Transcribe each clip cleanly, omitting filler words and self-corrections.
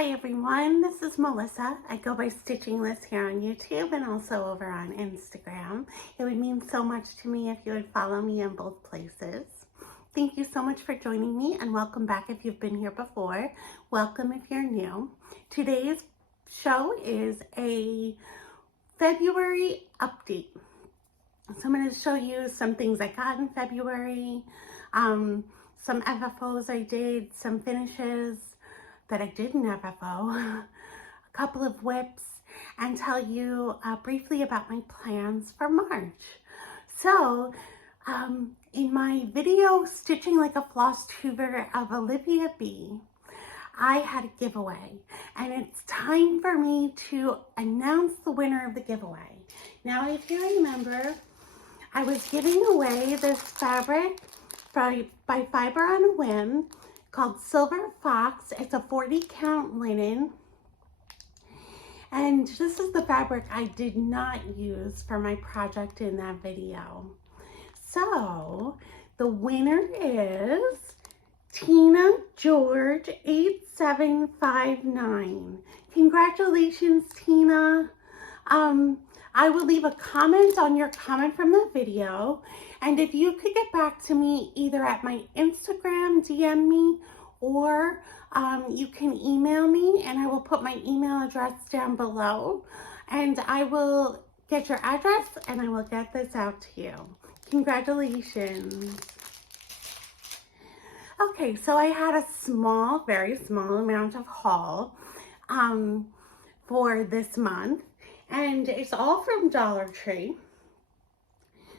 Hi everyone, this is Melissa. I go by Stitching Liz here on YouTube and also over on Instagram. It would mean so much to me if you would follow me in both places. Thank you so much for joining me and welcome back if you've been here before. Welcome if you're new. Today's show is a February update. So I'm going to show you some things I got in February, some FFOs I did, some finishes that I did in FFO, a couple of whips, and tell you briefly about my plans for March. So in my video, Stitching Like a Flosstuber of Olivia B, I had a giveaway, and it's time for me to announce the winner of the giveaway. Now, if you remember, I was giving away this fabric by Fiber on a Whim called Silver Fox. It's a 40 count linen. And this is the fabric I did not use for my project in that video. So the winner is Tina George 8759. Congratulations, Tina. I will leave a comment on your comment from the video, and if you could get back to me either at my Instagram, DM me, or you can email me, and I will put my email address down below, and I will get your address and I will get this out to you. Congratulations. Okay, so I had a small, very small amount of haul for this month. And it's all from Dollar Tree.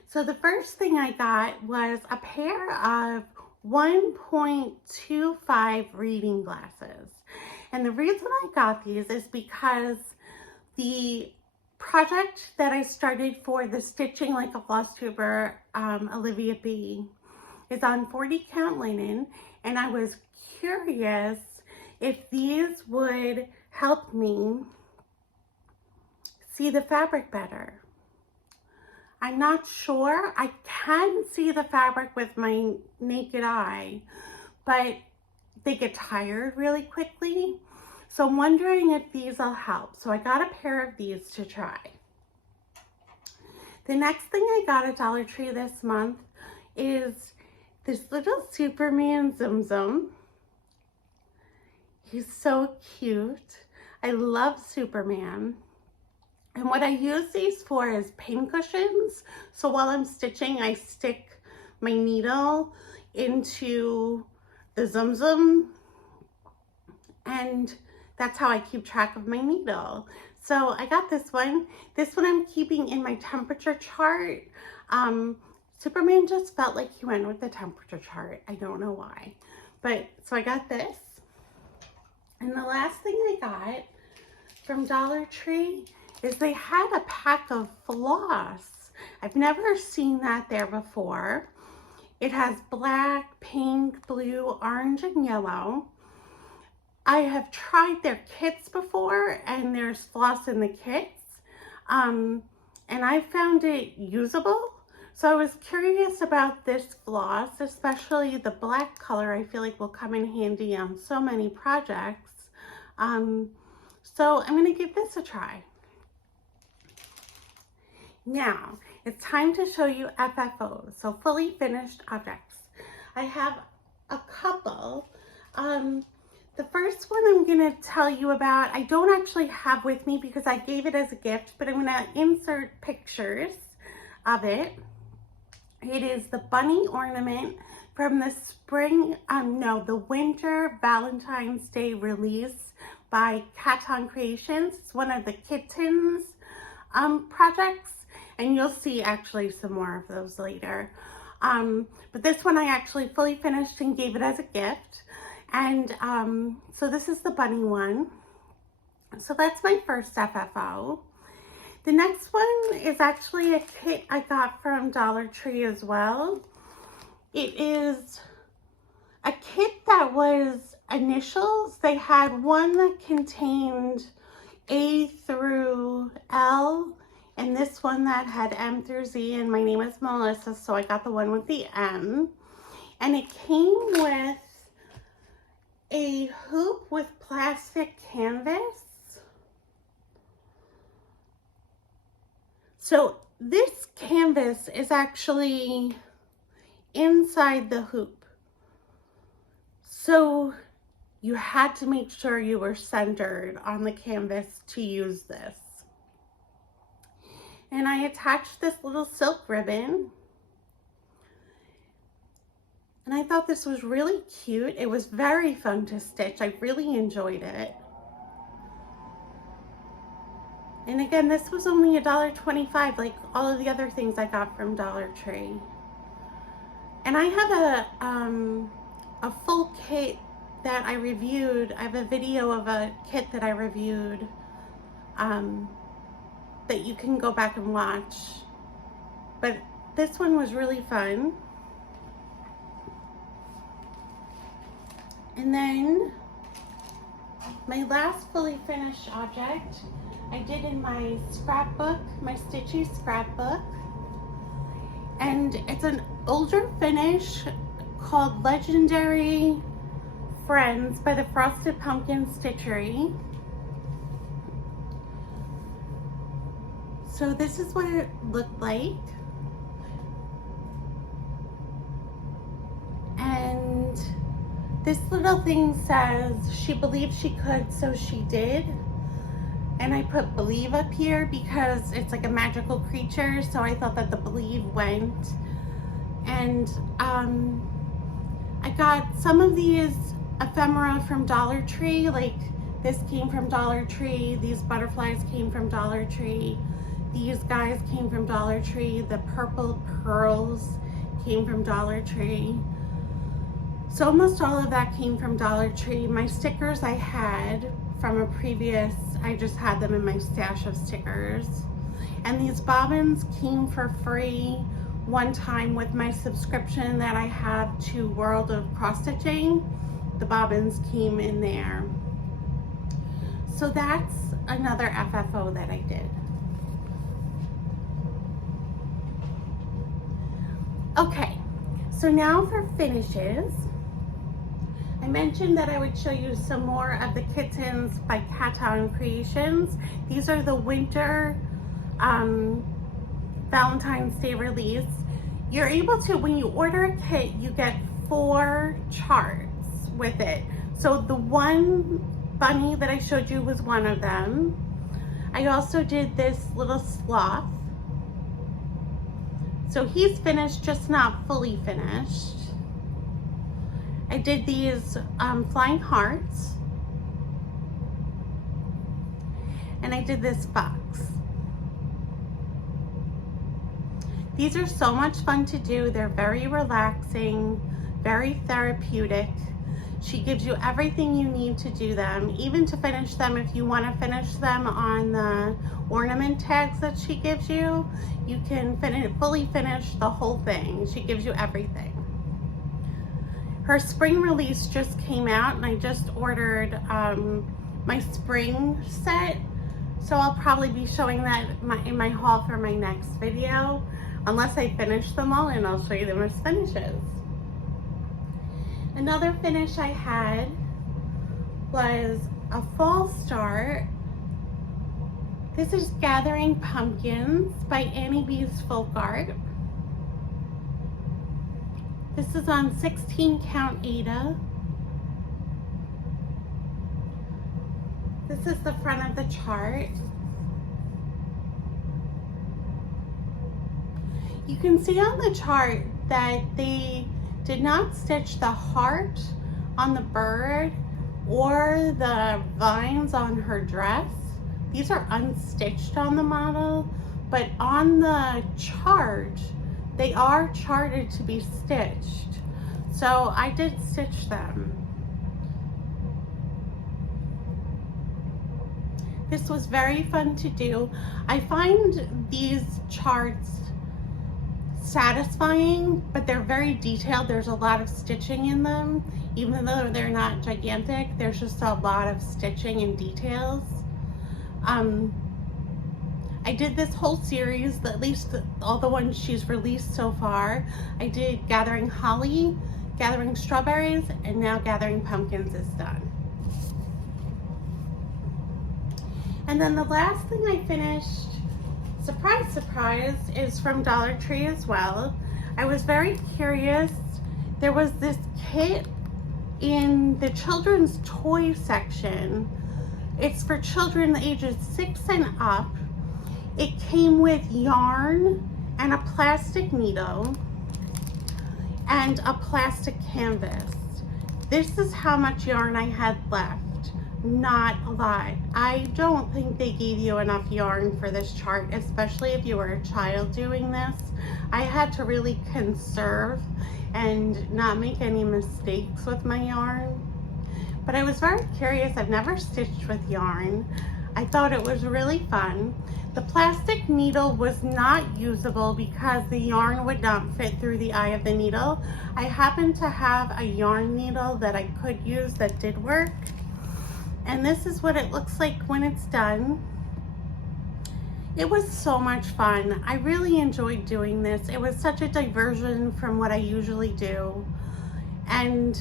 So the first thing I got was a pair of 1.25 reading glasses. And the reason I got these is because the project that I started for the Stitching Like a Flosstuber Olivia B is on 40 count linen. And I was curious if these would help me see the fabric better. I'm not sure. I can see the fabric with my naked eye, but they get tired really quickly. So I'm wondering if these will help. So I got a pair of these to try. The next thing I got at Dollar Tree this month is this little Superman Zum Zum. He's so cute. I love Superman. And what I use these for is pain cushions. So while I'm stitching, I stick my needle into the Zum Zum, and that's how I keep track of my needle. So I got this one. This one I'm keeping in my temperature chart. Superman just felt like he went with the temperature chart. I don't know why. But so I got this. And the last thing I got from Dollar Tree is they had a pack of floss. I've never seen that there before. It has black, pink, blue, orange, and yellow. I have tried their kits before, and there's floss in the kits. And I found it usable. So I was curious about this floss, especially the black color. I feel like will come in handy on so many projects. So I'm gonna give this a try. Now, it's time to show you FFOs, so fully finished objects. I have a couple. The first one I'm going to tell you about, I don't actually have with me because I gave it as a gift, but I'm going to insert pictures of it. It is the bunny ornament from the the winter Valentine's Day release by Caton Creations. It's one of the kittens projects. And you'll see actually some more of those later. But this one I actually fully finished and gave it as a gift. And so this is the bunny one. So that's my first FFO. The next one is actually a kit I got from Dollar Tree as well. It is a kit that was initials. They had one that contained A through L, and this one that had M through Z, and my name is Melissa, so I got the one with the M. And it came with a hoop with plastic canvas. So this canvas is actually inside the hoop. So you had to make sure you were centered on the canvas to use this. And I attached this little silk ribbon. And I thought this was really cute. It was very fun to stitch. I really enjoyed it. And again, this was only $1.25, like all of the other things I got from Dollar Tree. And I have a full kit that I reviewed. I have a video of a kit that I reviewed that you can go back and watch. But this one was really fun. And then my last fully finished object I did in my scrapbook, my Stitchy scrapbook. And it's an older finish called Legendary Friends by the Frosted Pumpkin Stitchery. So this is what it looked like. And this little thing says, she believed she could, so she did. And I put believe up here because it's like a magical creature, so I thought that the believe went. And I got some of these ephemera from Dollar Tree, like this came from Dollar Tree, these butterflies came from Dollar Tree, these guys came from Dollar Tree, the purple pearls came from Dollar Tree. So almost all of that came from Dollar Tree. My stickers I had from a previous, I just had them in my stash of stickers. And these bobbins came for free one time with my subscription that I have to World of Cross Stitching. The bobbins came in there. So that's another FFO that I did. Okay, so now for finishes. I mentioned that I would show you some more of the kittens by Cat Creations. These are the winter Valentine's Day release. You're able to, when you order a kit, you get 4 charts with it. So the one bunny that I showed you was one of them. I also did this little sloth. So he's finished, just not fully finished. I did these flying hearts. And I did this box. These are so much fun to do. They're very relaxing, very therapeutic. She gives you everything you need to do them, even to finish them. If you want to finish them on the ornament tags that she gives you, you can fully finish the whole thing. She gives you everything. Her spring release just came out and I just ordered my spring set. So I'll probably be showing that in my haul for my next video, unless I finish them all, and I'll show you them as finishes. Another finish I had was a fall start. This is Gathering Pumpkins by Annie B's Folk Art. This is on 16 count Aida. This is the front of the chart. You can see on the chart that they did not stitch the heart on the bird or the vines on her dress. These are unstitched on the model, but on the chart, they are charted to be stitched. So I did stitch them. This was very fun to do. I find these charts satisfying, but they're very detailed. There's a lot of stitching in them. Even though they're not gigantic, there's just a lot of stitching and details. I did this whole series, at least all the ones she's released so far. I did Gathering Holly, gathering strawberries, and now gathering pumpkins is done. And then the last thing I finished, surprise, surprise, is from Dollar Tree as well. I was very curious. There was this kit in the children's toy section. It's for children ages 6 and up. It came with yarn and a plastic needle and a plastic canvas. This is how much yarn I had left. Not a lot. I don't think they gave you enough yarn for this chart, especially if you were a child doing this. I had to really conserve and not make any mistakes with my yarn. But I was very curious. I've never stitched with yarn. I thought it was really fun. The plastic needle was not usable because the yarn would not fit through the eye of the needle. I happened to have a yarn needle that I could use that did work. And this is what it looks like when it's done. It was so much fun. I really enjoyed doing this. It was such a diversion from what I usually do. And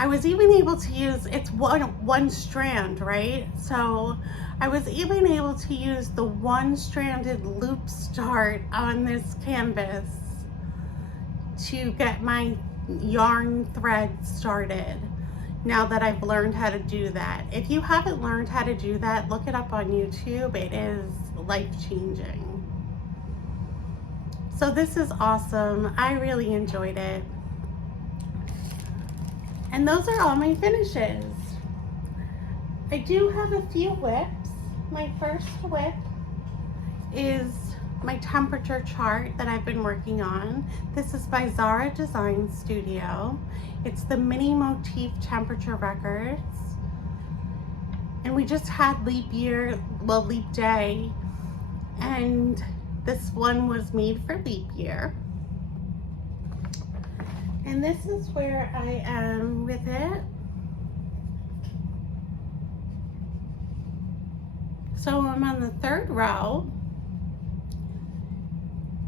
I was even able to use, it's one strand, right? So I was even able to use the one-stranded loop start on this canvas to get my yarn thread started. Now that I've learned how to do that. If you haven't learned how to do that, look it up on YouTube. It is life-changing. So this is awesome. I really enjoyed it. And those are all my finishes. I do have a few whips. My first whip is my temperature chart that I've been working on. This is by Zara Design Studio. It's the mini motif temperature records. And we just had leap year, well, leap day. And this one was made for leap year. And this is where I am with it. So I'm on the third row.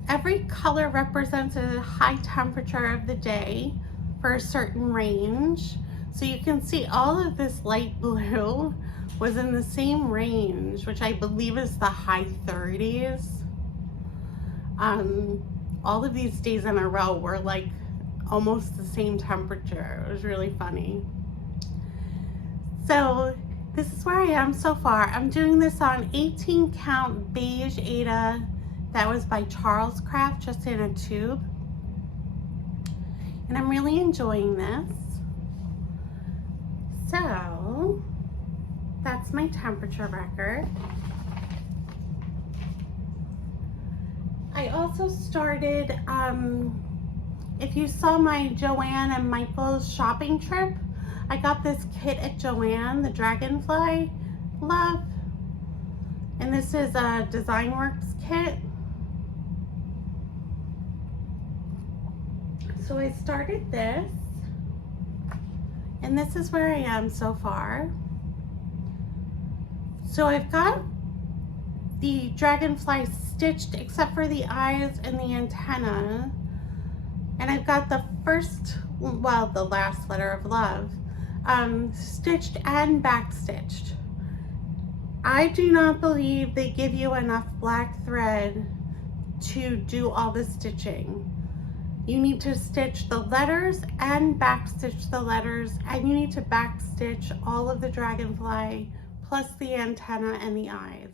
Every color represents a high temperature of the day for a certain range. So you can see all of this light blue was in the same range, which I believe is the high 30s. All of these days in a row were like almost the same temperature. It was really funny. So this is where I am so far. I'm doing this on 18 count beige Aida. That was by Charles Craft, just in a tube. And I'm really enjoying this. So that's my temperature record. I also started, if you saw my JoAnn and Michael's shopping trip, I got this kit at JoAnn, the Dragonfly Love. And this is a Design Works kit. So I started this, and this is where I am so far. So I've got the dragonfly stitched except for the eyes and the antenna, and I've got the first, well, the last letter of love, stitched and back stitched. I do not believe they give you enough black thread to do all the stitching. You need to stitch the letters and back stitch the letters, and you need to back stitch all of the dragonfly plus the antenna and the eyes.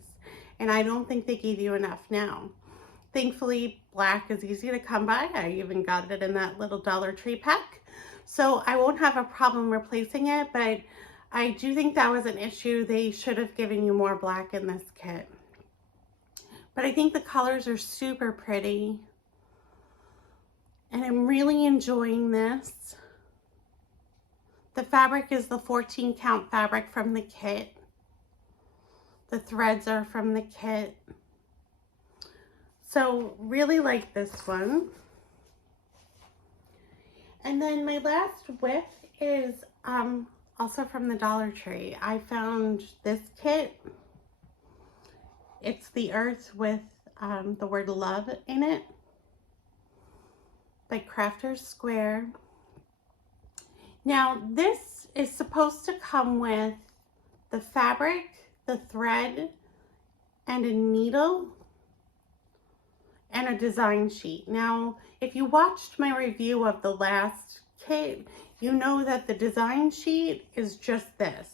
And I don't think they gave you enough now. Thankfully, black is easy to come by. I even got it in that little Dollar Tree pack. So I won't have a problem replacing it, but I do think that was an issue. They should have given you more black in this kit. But I think the colors are super pretty. And I'm really enjoying this. The fabric is the 14 count fabric from the kit. The threads are from the kit. So really like this one. And then my last whip is also from the Dollar Tree. I found this kit. It's the earth with the word love in it. by Crafter's Square. Now this is supposed to come with the fabric, the thread, and a needle, and a design sheet. Now, if you watched my review of the last kit, you know that the design sheet is just this.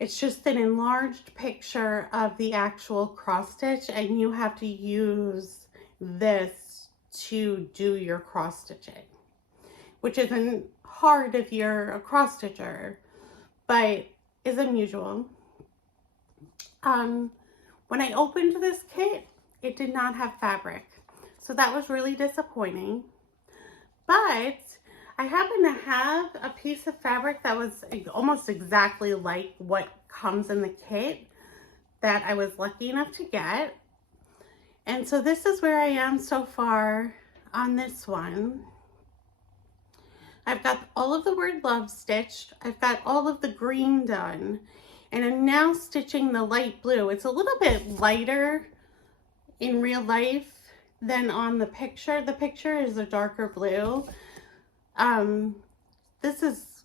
It's just an enlarged picture of the actual cross stitch, and you have to use this to do your cross stitching, which isn't hard if you're a cross stitcher, but is unusual. When I opened this kit, it did not have fabric, so that was really disappointing. But I happen to have a piece of fabric that was almost exactly like what comes in the kit that I was lucky enough to get. And so this is where I am so far on this one. I've got all of the word love stitched. I've got all of the green done. And I'm now stitching the light blue. It's a little bit lighter in real life than on the picture. The picture is a darker blue. This is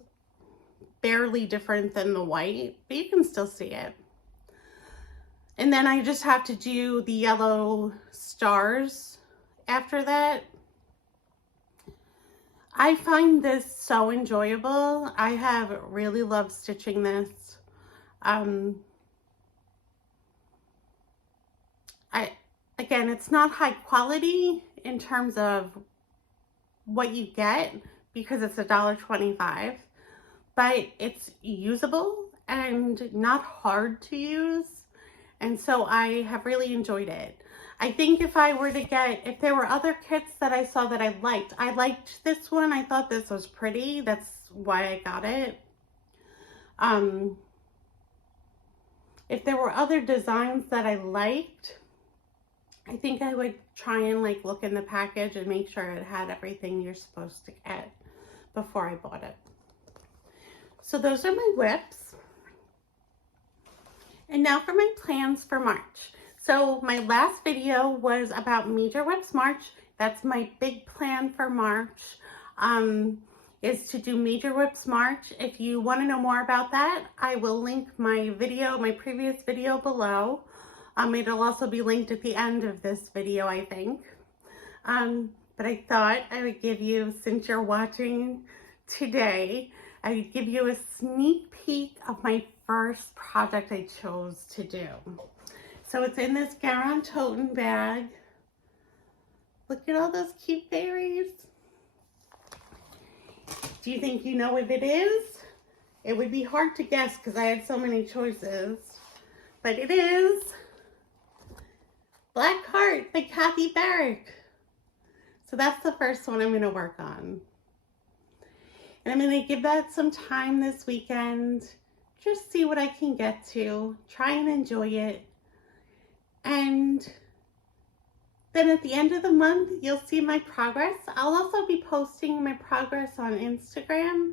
barely different than the white, but you can still see it. And then I just have to do the yellow stars after that. I find this so enjoyable. I have really loved stitching this. Again, it's not high quality in terms of what you get because it's $1.25, but it's usable and not hard to use. And so I have really enjoyed it. I think if I were to get, if there were other kits that I saw that I liked this one. I thought this was pretty. That's why I got it. If there were other designs that I liked, I think I would try and like look in the package and make sure it had everything you're supposed to get before I bought it. So those are my whips. And now for my plans for March. So my last video was about Major Whips March. That's my big plan for March, is to do Major Whips March. If you want to know more about that, I will link my video, my previous video below. It'll also be linked at the end of this video, I think. But I thought I would give you, since you're watching today, I would give you a sneak peek of my first project I chose to do. So it's in this JoAnn tote bag. Look at all those cute fairies. Do you think you know what it is? It would be hard to guess because I had so many choices. But it is Black Heart by Kathy Barrick. So that's the first one I'm going to work on. And I'm going to give that some time this weekend. Just see what I can get to. Try and enjoy it. And then at the end of the month, you'll see my progress. I'll also be posting my progress on Instagram.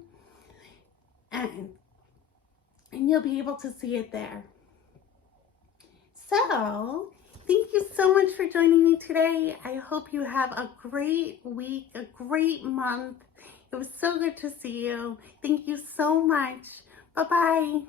And you'll be able to see it there. So, thank you so much for joining me today. I hope you have a great week, a great month. It was so good to see you. Thank you so much. Bye-bye.